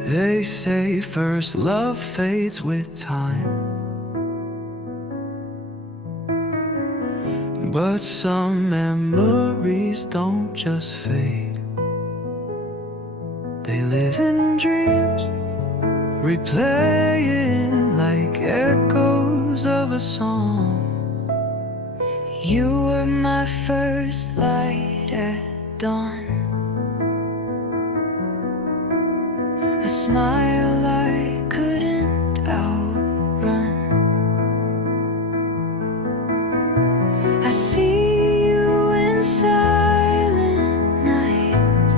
They say first love fades with time, but some memories don't just fade. They live in dreams, replaying like echoes of a song. You were my first light at dawn, a smile I couldn't outrun. I see you in silent night,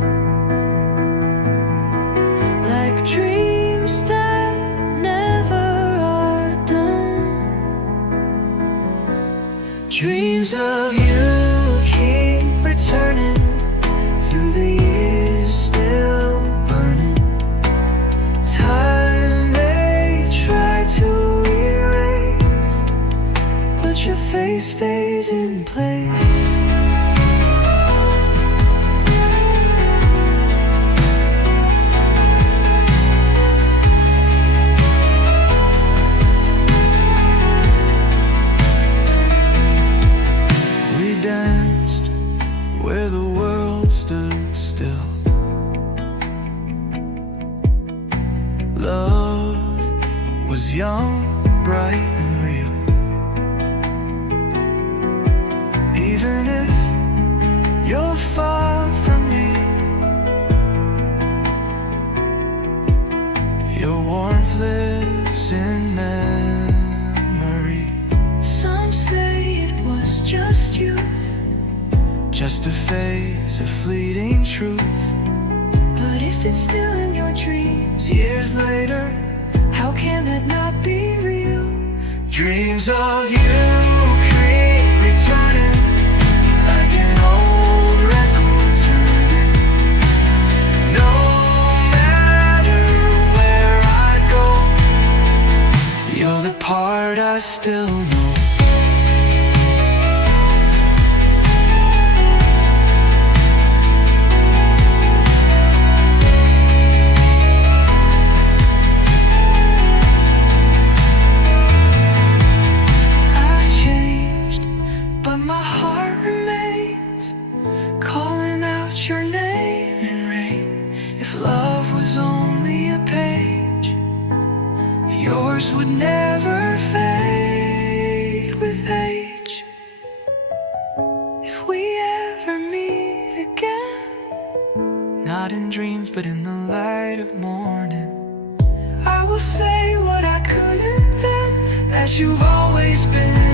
like dreams that never are done. Dreams of you keep returning through the years, still burning. Time they try to erase, but your face stays in place. We danced where the world stood still. Love was young, bright and real. Even if you're far from me, your warmth lives in memory. Some say it was just youth, just a phase of fleeting truth. but if it's still in your dreams, Years later, how can that not be real? dreams of you keep returning, like an old record turning. No matter where I go, you're the part I still know. I've changed, but my heart remains, calling out your name in rain. If love was only a page, yours would never fade with age. If we ever meet again, Not in dreams, but in the light of morning, I will say what I couldn't then, that you've always been